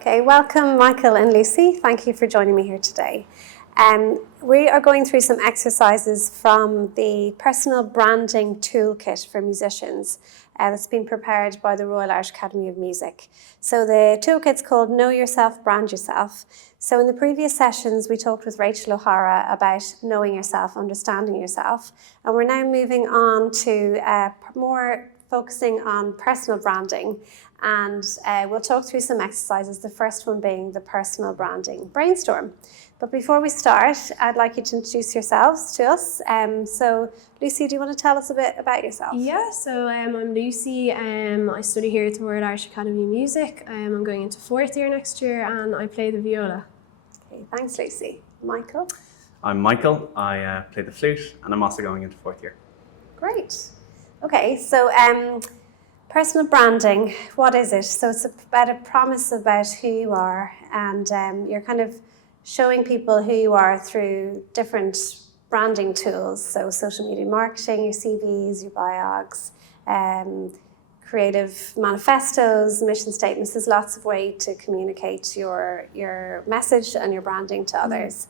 Okay, welcome Michael and Lucy. Thank you for joining me here today. We are going through some exercises from the personal branding toolkit for musicians that's been prepared by the Royal Irish Academy of Music. So the toolkit's called Know Yourself, Brand Yourself. So in the previous sessions, we talked with Rachel O'Hara about knowing yourself, understanding yourself, and we're now moving on to more focusing on personal branding. And we'll talk through some exercises, the first one being the personal branding brainstorm. But before we start, I'd like you to introduce yourselves to us. So Lucy, do you want to tell us a bit about yourself? Yeah, so I'm Lucy. I study here at the Royal Irish Academy of Music. I'm going into fourth year next year and I play the viola. Okay, thanks Lucy. Michael? I'm Michael. I play the flute and I'm also going into fourth year. Great. Okay, so personal branding, what is it? So it's about a promise about who you are, and you're kind of showing people who you are through different branding tools. So social media marketing, your CVs, your biogs, creative manifestos, mission statements. There's lots of ways to communicate your message and your branding to others.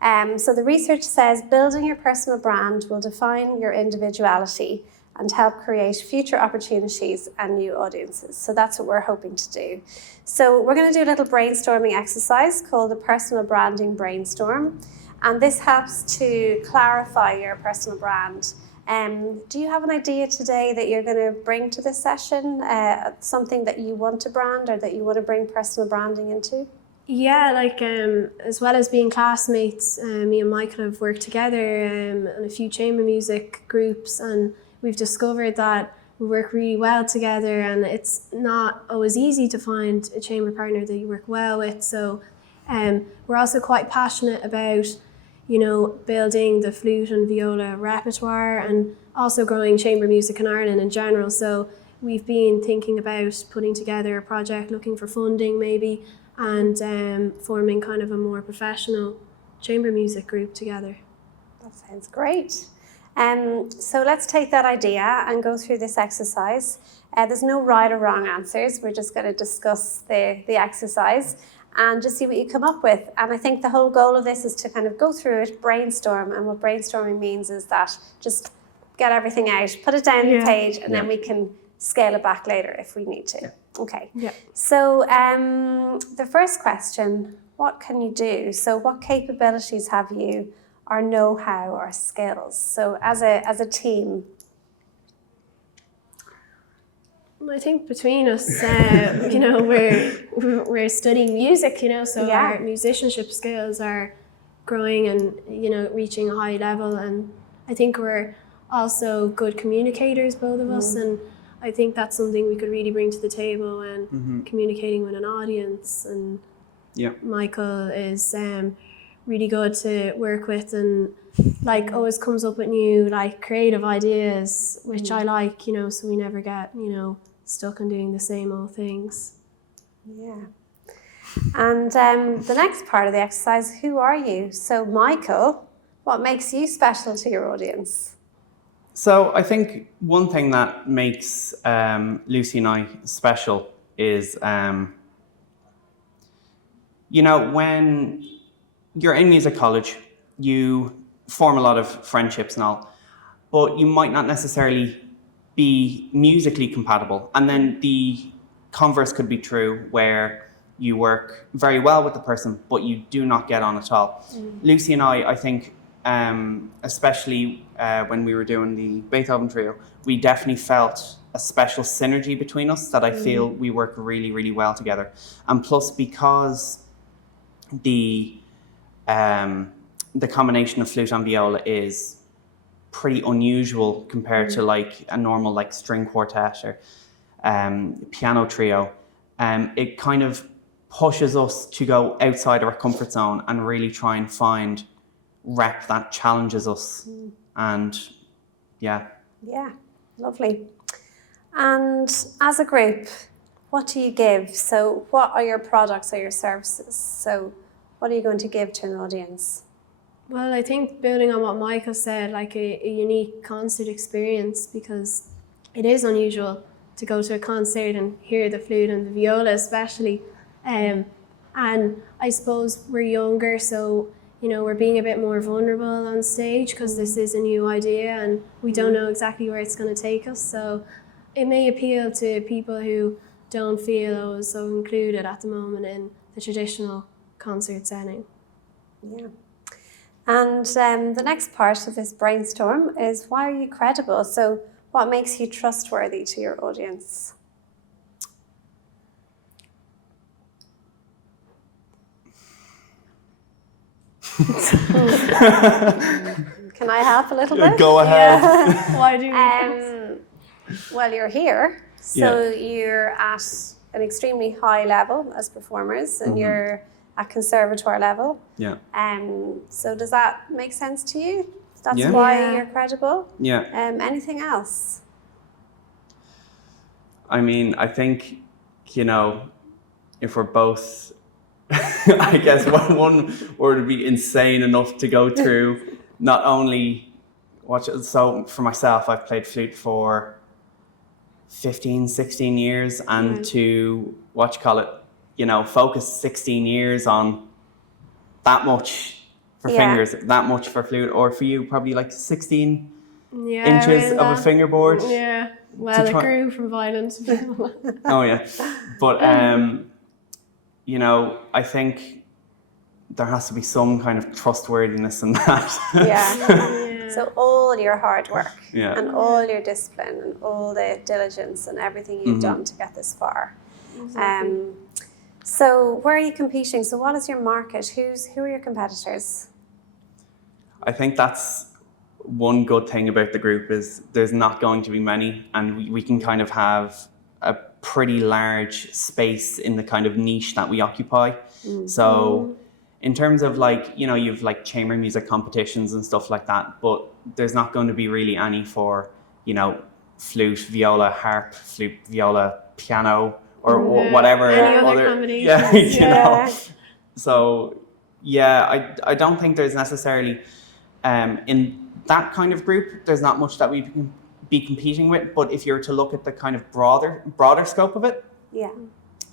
So the research says building your personal brand will define your individuality and help create future opportunities and new audiences. So that's what we're hoping to do. So we're going to do a little brainstorming exercise called the Personal Branding Brainstorm. And this helps to clarify your personal brand. Do you have an idea today that you're going to bring to this session? Something that you want to brand or that you want to bring personal branding into? Yeah, as well as being classmates, me and Michael have worked together in a few chamber music groups, and we've discovered that we work really well together, and it's not always easy to find a chamber partner that you work well with. So we're also quite passionate about, building the flute and viola repertoire and also growing chamber music in Ireland in general. So we've been thinking about putting together a project, looking for funding maybe, and forming kind of a more professional chamber music group together. That sounds great. So let's take that idea and go through this exercise. There's no right or wrong answers. We're just going to discuss the exercise and just see what you come up with. And I think the whole goal of this is to kind of go through it, brainstorm. And what brainstorming means is that just get everything out, put it down on the page, and then we can scale it back later if we need to. Yeah. Okay. Yeah. So the first question, what can you do? So what capabilities have you, or know-how, or skills? So as a team. I think between us, we're studying music, so our musicianship skills are growing and, reaching a high level. And I think we're also good communicators, both of us. And I think that's something we could really bring to the table and communicating with an audience. And Michael is really good to work with and always comes up with new creative ideas, which I like, so we never get, stuck on doing the same old things. Yeah. And the next part of the exercise, who are you? So Michael, what makes you special to your audience? So I think one thing that makes Lucy and I special is, when you're in music college, you form a lot of friendships and all, but you might not necessarily be musically compatible. And then the converse could be true, where you work very well with the person, but you do not get on at all. Lucy and I think, especially when we were doing the Beethoven trio, we definitely felt a special synergy between us that I feel we work really, really well together. And plus, because the combination of flute and viola is pretty unusual compared to a normal string quartet or piano trio, it kind of pushes us to go outside our comfort zone and really try and find rep that challenges us. And yeah, lovely. And as a group, what do you give? So what are your products or your services? So what are you going to give to an audience? Well, I think building on what Michael said, a unique concert experience, because it is unusual to go to a concert and hear the flute and the viola especially. And I suppose we're younger, so we're being a bit more vulnerable on stage because this is a new idea and we don't know exactly where it's going to take us. So it may appeal to people who don't feel so included at the moment in the traditional concert setting. Yeah. And the next part of this brainstorm is, why are you credible? So what makes you trustworthy to your audience? Can I help a little bit? Go ahead. Yeah. Why do you Well, you're here, so you're at an extremely high level as performers, and you're at conservatoire level. Yeah. So does that make sense to you? That's Yeah. why you're credible? Yeah. Anything else? I mean, I think, if we're both, I guess one word would be insane enough to go through, not only so for myself, I've played flute for 15, 16 years, and to, focus 16 years on that much for fingers, that much for flute, or for you, probably like 16 inches of a fingerboard. Yeah. Well, it grew from violin to viola. Oh yeah, but I think there has to be some kind of trustworthiness in that. Yeah. So all your hard work and all your discipline and all the diligence and everything you've done to get this far. Exactly. So where are you competing? So what is your market? Who are your competitors? I think that's one good thing about the group, is there's not going to be many, and we can kind of have a pretty large space in the kind of niche that we occupy. So in terms of you've like chamber music competitions and stuff like that, but there's not going to be really any for, flute, viola, harp, flute, viola, piano, or whatever. Any other combinations. Yeah. So I don't think there's necessarily, in that kind of group, there's not much that we can be competing with. But if you're to look at the kind of broader scope of it,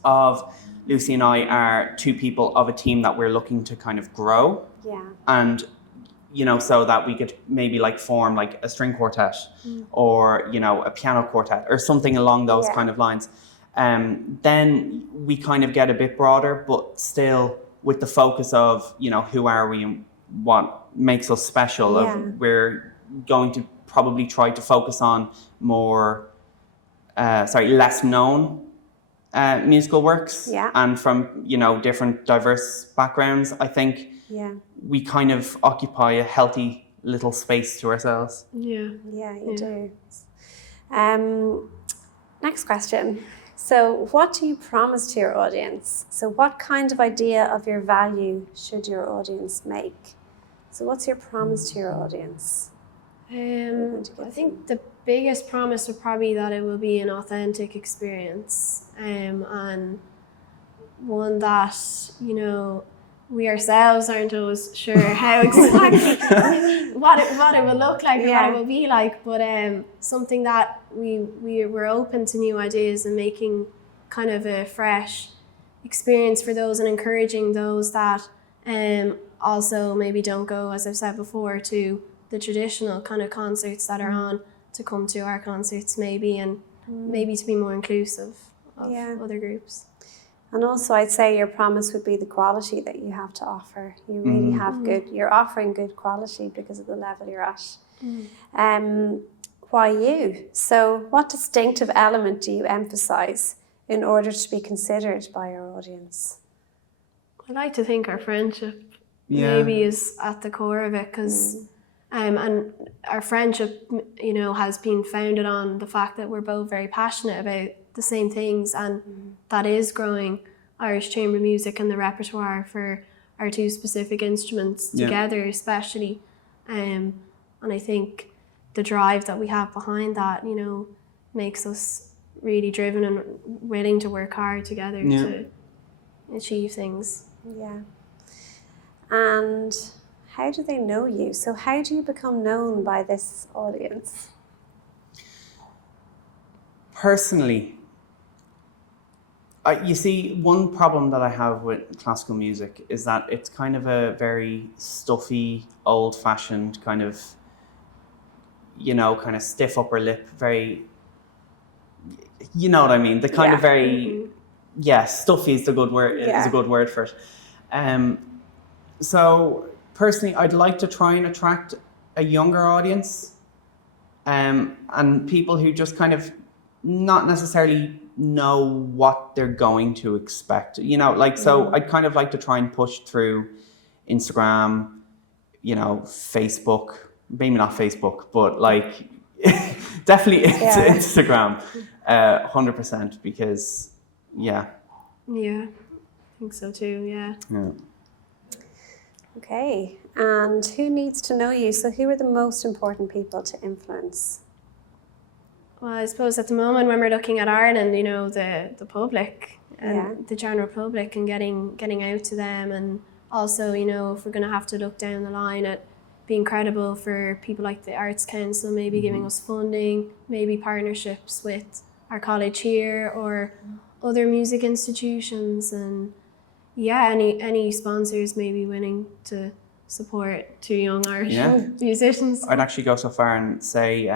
of Lucy and I are two people of a team that we're looking to kind of grow. Yeah. And, so that we could maybe form a string quartet or, a piano quartet or something along those kind of lines. Then we kind of get a bit broader, but still with the focus of, who are we and what makes us special. We're going to probably try to focus on more, less known musical works, and from different diverse backgrounds. I think we kind of occupy a healthy little space to ourselves. You do. Next question. So what do you promise to your audience? So what kind of idea of your value should your audience make? So what's your promise to your audience? I think the biggest promise would probably be that it will be an authentic experience, and one that, we ourselves aren't always sure how exactly what it will look like or what it will be like, but something that we're open to new ideas and making kind of a fresh experience for those, and encouraging those that also maybe don't go, as I've said before, to the traditional kind of concerts that are on, to come to our concerts maybe, and maybe to be more inclusive of other groups. And also I'd say your promise would be the quality that you have to offer. You really have you're offering good quality because of the level you're at. Why you? So what distinctive element do you emphasize in order to be considered by your audience? I like to think our friendship maybe is at the core of it, because and our friendship, has been founded on the fact that we're both very passionate about the same things, and that is growing Irish chamber music and the repertoire for our two specific instruments together, especially. And I think the drive that we have behind that, makes us really driven and willing to work hard together to achieve things. Yeah. And how do they know you? So how do you become known by this audience? Personally, You see, one problem that I have with classical music is that it's kind of a very stuffy, old-fashioned kind of, kind of stiff upper lip, very, you know what I mean? The kind of very, stuffy is the good word. Is a good word for it. So personally, I'd like to try and attract a younger audience, and people who just kind of not necessarily know what they're going to expect. So I'd kind of like to try and push through Instagram, Facebook, maybe not Facebook, but like definitely Instagram, 100%, because Yeah, I think so too, yeah. Okay, and who needs to know you? So who are the most important people to influence? Well, I suppose at the moment when we're looking at Ireland, the public and the general public, and getting out to them, and also, if we're going to have to look down the line at being credible for people like the Arts Council, maybe giving us funding, maybe partnerships with our college here or other music institutions, and any sponsors maybe willing to support two young Irish musicians. I'd actually go so far and say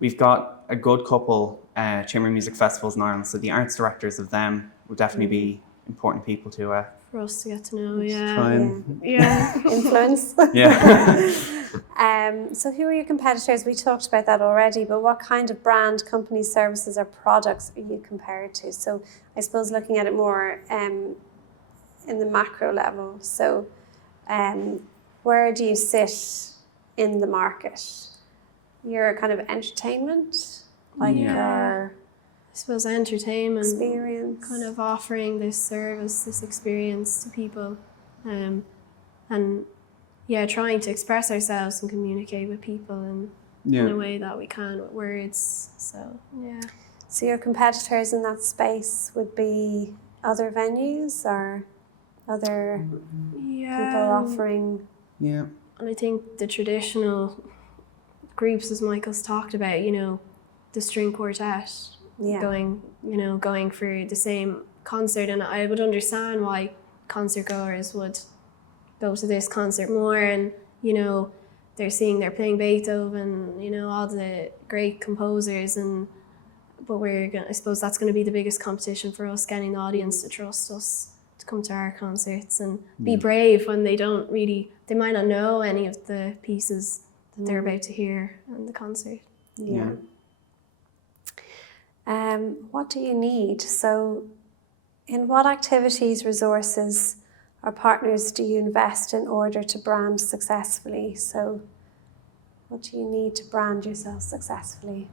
we've got a good couple chamber music festivals in Ireland, so the arts directors of them would definitely be important people to for us to get to know, influence. So who are your competitors? We talked about that already, but what kind of brand, companies, services or products are you compared to? So I suppose looking at it more in the macro level. So where do you sit in the market? You're kind of entertainment, I suppose entertainment, experience, kind of offering this service, this experience to people, and trying to express ourselves and communicate with people in a way that we can with words. So your competitors in that space would be other venues or other people offering. And I think the traditional groups, as Michael's talked about, the string quartet, going for the same concert, and I would understand why concert goers would go to this concert more, and they're playing Beethoven, all the great composers, but I suppose that's going to be the biggest competition for us, getting the audience to trust us to come to our concerts and be brave when they might not know any of the pieces that they're about to hear in the concert. What do you need? So in what activities, resources or partners do you invest in order to brand successfully? So what do you need to brand yourself successfully?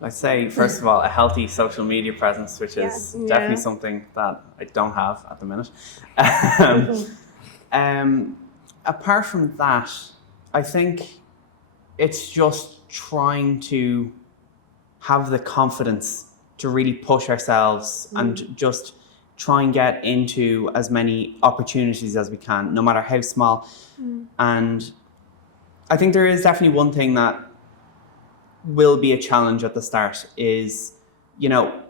I'd say, first of all, a healthy social media presence, which is definitely something that I don't have at the minute. Apart from that, I think it's just trying to have the confidence to really push ourselves and just try and get into as many opportunities as we can, no matter how small. And I think there is definitely one thing that will be a challenge at the start is,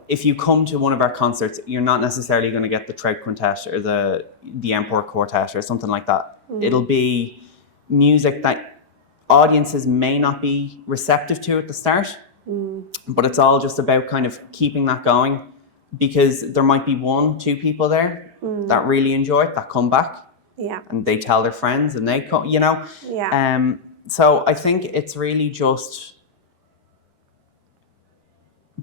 if you come to one of our concerts, you're not necessarily going to get the Trout Quintet or the Emperor Quartet or something like that. It'll be music that audiences may not be receptive to at the start, but it's all just about kind of keeping that going, because there might be 1-2 people there that really enjoy it, that come back, and they tell their friends, and they come, so I think it's really just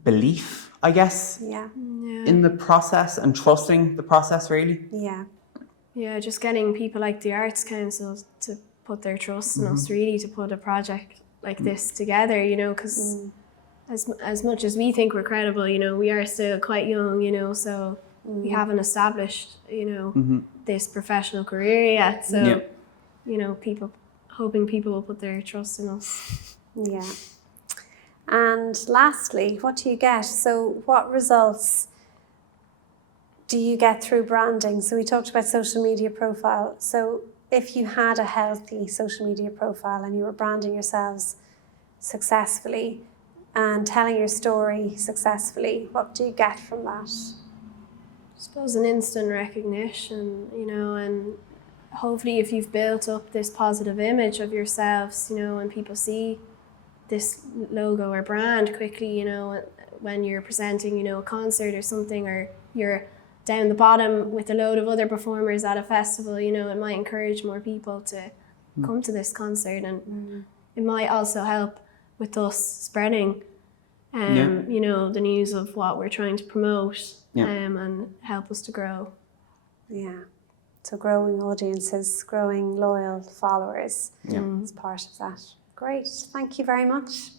belief, I guess, in the process, and trusting the process, really. Just getting people like the Arts Council to put their trust in us, really, to put a project like this together, because as much as we think we're credible, we are still quite young, so we haven't established, this professional career yet, so hoping people will put their trust in us. And lastly, what do you get? So what results do you get through branding? So we talked about social media profile. So if you had a healthy social media profile and you were branding yourselves successfully, and telling your story successfully. What do you get from that? I suppose an instant recognition, you know, and hopefully if you've built up this positive image of yourselves, you know, when people see this logo or brand quickly, you know, when you're presenting, you know, a concert or something, or you're down the bottom with a load of other performers at a festival, you know, it might encourage more people to come to this concert, and it might also help with us spreading you know, the news of what we're trying to promote and help us to grow. Yeah. So growing audiences, growing loyal followers is part of that. Great. Thank you very much.